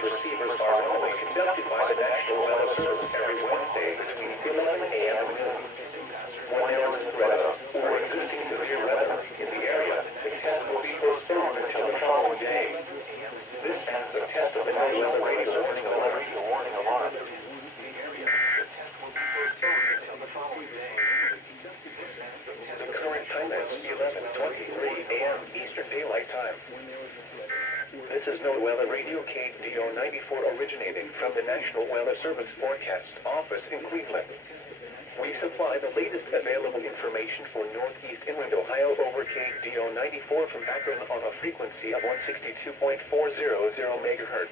receivers are normally conducted by the National Weather Service every Wednesday between 11 a.m. and noon. When there is weather or existing severe weather in the area, the test will be postponed until the following day. This ends the test of the National Radio Warning Alarm. The current time is 11:23 a.m. Eastern Daylight Time. This is NOAA Weather Radio KDO 94 originating from the National Weather Service Forecast Office in Cleveland. We supply the latest available information for Northeast Inland Ohio over KDO 94 from Akron on a frequency of 162.400 MHz.